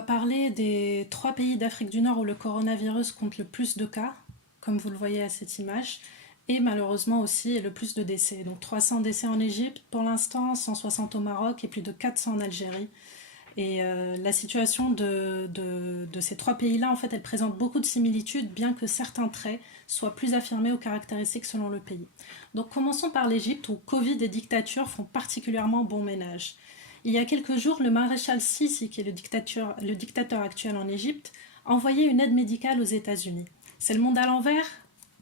va parler des 3 pays d'Afrique du Nord où le coronavirus compte le plus de cas, comme vous le voyez à cette image, et malheureusement aussi le plus de décès. Donc 300 décès en Égypte pour l'instant, 160 au Maroc et plus de 400 en Algérie. Et la situation de ces 3 pays-là, en fait, elle présente beaucoup de similitudes, bien que certains traits soient plus affirmés ou caractéristiques selon le pays. Donc commençons par l'Égypte, où Covid et dictature font particulièrement bon ménage. Il y a quelques jours, le maréchal Sisi, qui est le dictateur actuel en Égypte, a envoyé une aide médicale aux États-Unis. C'est le monde à l'envers?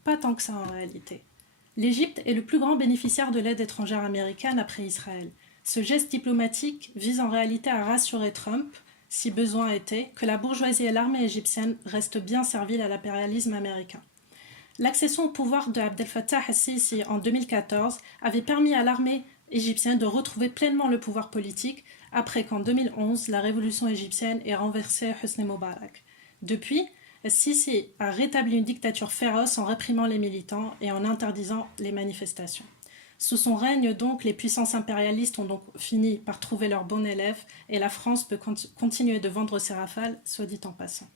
Pas tant que ça en réalité. L'Égypte est le plus grand bénéficiaire de l'aide étrangère américaine après Israël. Ce geste diplomatique vise en réalité à rassurer Trump, si besoin était, que la bourgeoisie et l'armée égyptienne restent bien serviles à l'impérialisme américain. L'accession au pouvoir de Abdel Fattah al-Sisi en 2014 avait permis à l'armée égyptienne de retrouver pleinement le pouvoir politique après qu'en 2011, la révolution égyptienne ait renversé Hosni Moubarak. Depuis, Sisi a rétabli une dictature féroce en réprimant les militants et en interdisant les manifestations. Sous son règne, donc, les puissances impérialistes ont donc fini par trouver leur bon élève et la France peut continuer de vendre ses rafales, soit dit en passant.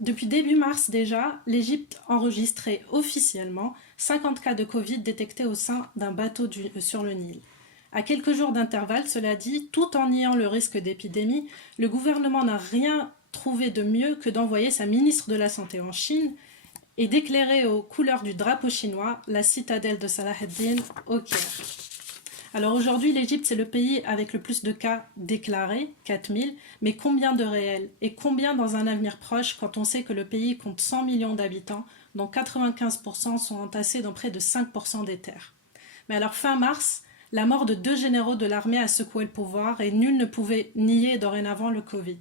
Depuis début mars déjà, l'Égypte enregistrait officiellement 50 cas de Covid détectés au sein d'un bateau sur le Nil. À quelques jours d'intervalle, cela dit, tout en niant le risque d'épidémie, le gouvernement n'a rien trouvé de mieux que d'envoyer sa ministre de la Santé en Chine et d'éclairer aux couleurs du drapeau chinois la citadelle de Salah ad-Din au Caire. Alors aujourd'hui, l'Égypte, c'est le pays avec le plus de cas déclarés, 4000, mais combien de réels? Et combien dans un avenir proche quand on sait que le pays compte 100 millions d'habitants, dont 95% sont entassés dans près de 5% des terres? Mais alors fin mars, la mort de 2 généraux de l'armée a secoué le pouvoir et nul ne pouvait nier dorénavant le Covid.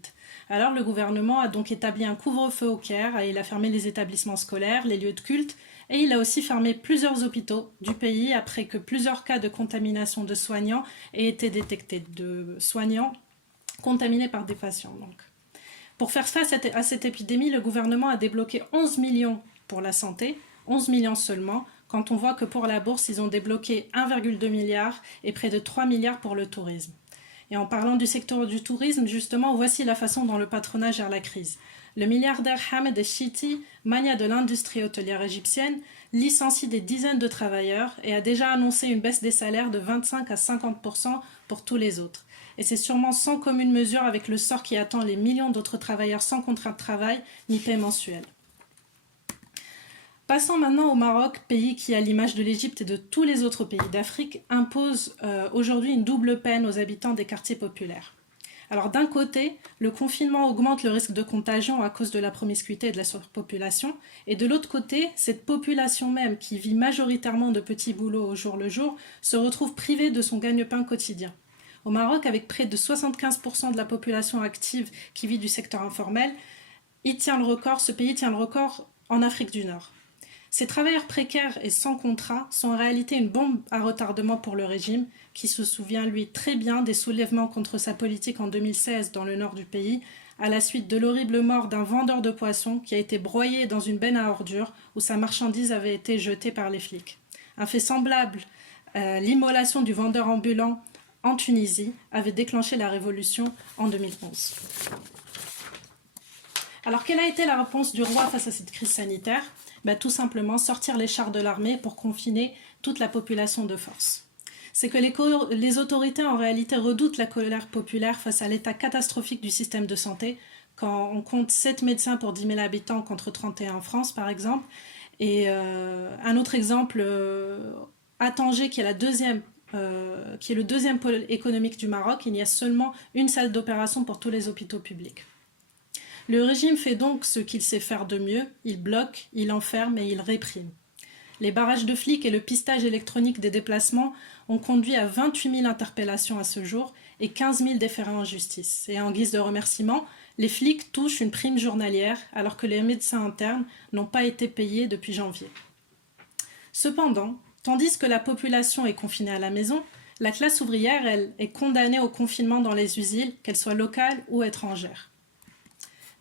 Alors le gouvernement a donc établi un couvre-feu au Caire et il a fermé les établissements scolaires, les lieux de culte et il a aussi fermé plusieurs hôpitaux du pays après que plusieurs cas de contamination de soignants aient été détectés, de soignants contaminés par des patients. Donc. Pour faire face à cette épidémie, le gouvernement a débloqué 11 millions pour la santé, 11 millions seulement, quand on voit que pour la bourse, ils ont débloqué 1,2 milliard et près de 3 milliards pour le tourisme. Et en parlant du secteur du tourisme, justement, voici la façon dont le patronat gère la crise. Le milliardaire Ahmed El-Shiti, mania de l'industrie hôtelière égyptienne, licencie des dizaines de travailleurs et a déjà annoncé une baisse des salaires de 25 à 50% pour tous les autres. Et c'est sûrement sans commune mesure avec le sort qui attend les millions d'autres travailleurs sans contrat de travail ni paie mensuelle. Passons maintenant au Maroc, pays qui, à l'image de l'Égypte et de tous les autres pays d'Afrique, impose aujourd'hui une double peine aux habitants des quartiers populaires. Alors d'un côté, le confinement augmente le risque de contagion à cause de la promiscuité et de la surpopulation, et de l'autre côté, cette population même qui vit majoritairement de petits boulots au jour le jour se retrouve privée de son gagne-pain quotidien. Au Maroc, avec près de 75% de la population active qui vit du secteur informel, ce pays tient le record en Afrique du Nord. Ces travailleurs précaires et sans contrat sont en réalité une bombe à retardement pour le régime, qui se souvient lui très bien des soulèvements contre sa politique en 2016 dans le nord du pays, à la suite de l'horrible mort d'un vendeur de poissons qui a été broyé dans une benne à ordures où sa marchandise avait été jetée par les flics. Un fait semblable, l'immolation du vendeur ambulant en Tunisie, avait déclenché la révolution en 2011. Alors, quelle a été la réponse du roi face à cette crise sanitaire? Tout simplement sortir les chars de l'armée pour confiner toute la population de force. C'est que les autorités en réalité redoutent la colère populaire face à l'état catastrophique du système de santé, quand on compte 7 médecins pour 10 000 habitants contre 31 en France par exemple. Et un autre exemple, à Tanger qui est le deuxième pôle économique du Maroc, il y a seulement une salle d'opération pour tous les hôpitaux publics. Le régime fait donc ce qu'il sait faire de mieux, il bloque, il enferme et il réprime. Les barrages de flics et le pistage électronique des déplacements ont conduit à 28 000 interpellations à ce jour et 15 000 déférés en justice. Et en guise de remerciement, les flics touchent une prime journalière alors que les médecins internes n'ont pas été payés depuis janvier. Cependant, tandis que la population est confinée à la maison, la classe ouvrière, elle, est condamnée au confinement dans les usines, qu'elles soient locales ou étrangères.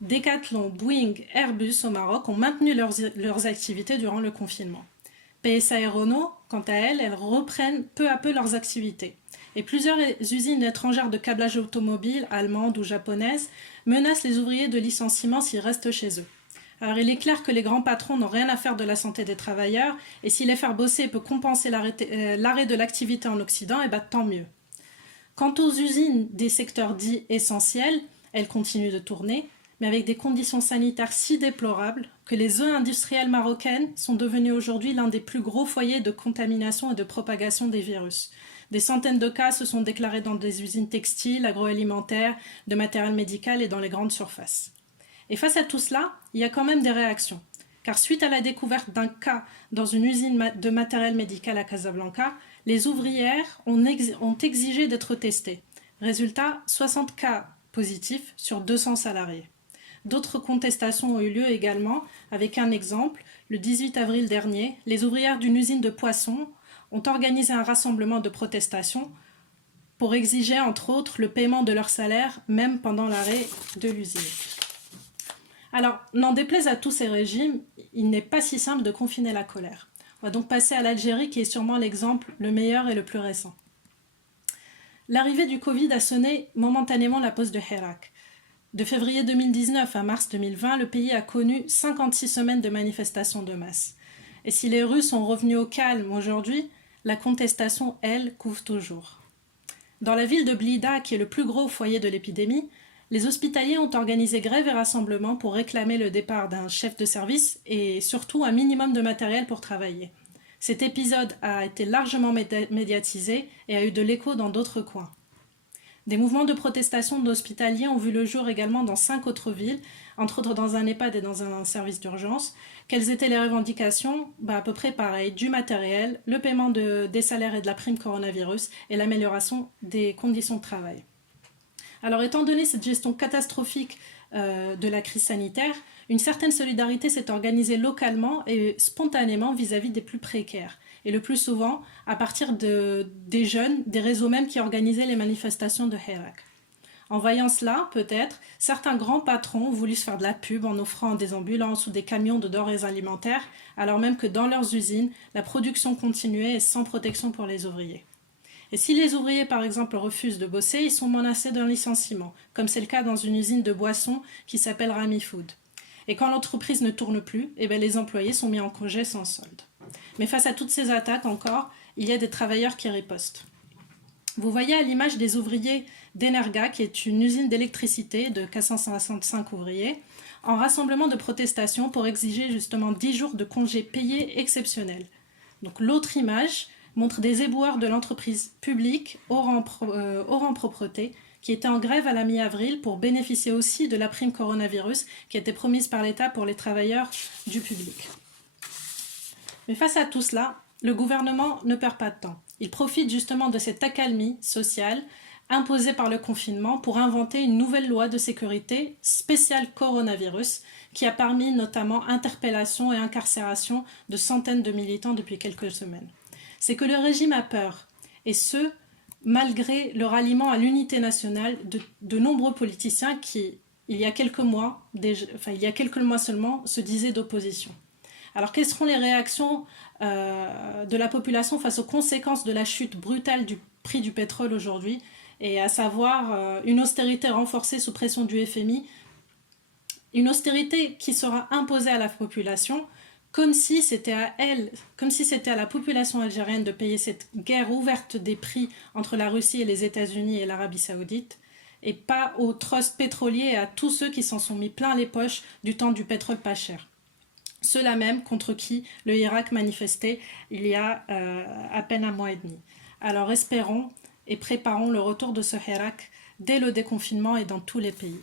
Decathlon, Boeing, Airbus au Maroc ont maintenu leurs activités durant le confinement. PSA et Renault, quant à elles reprennent peu à peu leurs activités. Et plusieurs usines étrangères de câblage automobile, allemandes ou japonaises, menacent les ouvriers de licenciement s'ils restent chez eux. Alors il est clair que les grands patrons n'ont rien à faire de la santé des travailleurs, et si les faire bosser peut compenser l'arrêt de l'activité en Occident, et tant mieux. Quant aux usines des secteurs dits essentiels, elles continuent de tourner, mais avec des conditions sanitaires si déplorables que les zones industrielles marocaines sont devenues aujourd'hui l'un des plus gros foyers de contamination et de propagation des virus. Des centaines de cas se sont déclarés dans des usines textiles, agroalimentaires, de matériel médical et dans les grandes surfaces. Et face à tout cela, il y a quand même des réactions. Car suite à la découverte d'un cas dans une usine de matériel médical à Casablanca, les ouvrières ont exigé d'être testées. Résultat, 60 cas positifs sur 200 salariés. D'autres contestations ont eu lieu également, avec un exemple. Le 18 avril dernier, les ouvrières d'une usine de poissons ont organisé un rassemblement de protestation pour exiger, entre autres, le paiement de leur salaire, même pendant l'arrêt de l'usine. Alors, n'en déplaise à tous ces régimes, il n'est pas si simple de confiner la colère. On va donc passer à l'Algérie, qui est sûrement l'exemple le meilleur et le plus récent. L'arrivée du Covid a sonné momentanément la pause de Hirak. De février 2019 à mars 2020, le pays a connu 56 semaines de manifestations de masse. Et si les rues sont revenues au calme aujourd'hui, la contestation, elle, couve toujours. Dans la ville de Blida, qui est le plus gros foyer de l'épidémie, les hospitaliers ont organisé grève et rassemblement pour réclamer le départ d'un chef de service et surtout un minimum de matériel pour travailler. Cet épisode a été largement médiatisé et a eu de l'écho dans d'autres coins. Des mouvements de protestation d'hospitaliers ont vu le jour également dans 5 autres villes, entre autres dans un EHPAD et dans un service d'urgence. Quelles étaient les revendications ? À peu près pareil, du matériel, le paiement des salaires et de la prime coronavirus et l'amélioration des conditions de travail. Alors étant donné cette gestion catastrophique de la crise sanitaire, une certaine solidarité s'est organisée localement et spontanément vis-à-vis des plus précaires. Et le plus souvent, à partir des jeunes, des réseaux même qui organisaient les manifestations de Hirak. En voyant cela, peut-être, certains grands patrons ont voulu se faire de la pub en offrant des ambulances ou des camions de denrées alimentaires, alors même que dans leurs usines, la production continuait et sans protection pour les ouvriers. Et si les ouvriers, par exemple, refusent de bosser, ils sont menacés d'un licenciement, comme c'est le cas dans une usine de boissons qui s'appelle Rami Food. Et quand l'entreprise ne tourne plus, les employés sont mis en congé sans solde. Mais face à toutes ces attaques encore, il y a des travailleurs qui ripostent. Vous voyez à l'image des ouvriers d'Energa, qui est une usine d'électricité de 465 ouvriers, en rassemblement de protestation pour exiger justement 10 jours de congés payés exceptionnels. Donc l'autre image montre des éboueurs de l'entreprise publique Oran Propreté, qui était en grève à la mi-avril pour bénéficier aussi de la prime coronavirus qui était promise par l'État pour les travailleurs du public. Mais face à tout cela, le gouvernement ne perd pas de temps. Il profite justement de cette accalmie sociale imposée par le confinement pour inventer une nouvelle loi de sécurité spéciale coronavirus qui a permis notamment interpellation et incarcération de centaines de militants depuis quelques semaines. C'est que le régime a peur, et ce, malgré le ralliement à l'unité nationale de nombreux politiciens qui, il y a quelques mois seulement, se disaient d'opposition. Alors, quelles seront les réactions de la population face aux conséquences de la chute brutale du prix du pétrole aujourd'hui, et à savoir une austérité renforcée sous pression du FMI, une austérité qui sera imposée à la population, comme si c'était à la population algérienne de payer cette guerre ouverte des prix entre la Russie et les États-Unis et l'Arabie Saoudite, et pas aux trusts pétroliers et à tous ceux qui s'en sont mis plein les poches du temps du pétrole pas cher. Ceux-là même contre qui le Irak manifestait il y a à peine un mois et demi. Alors espérons et préparons le retour de ce Hirak dès le déconfinement et dans tous les pays.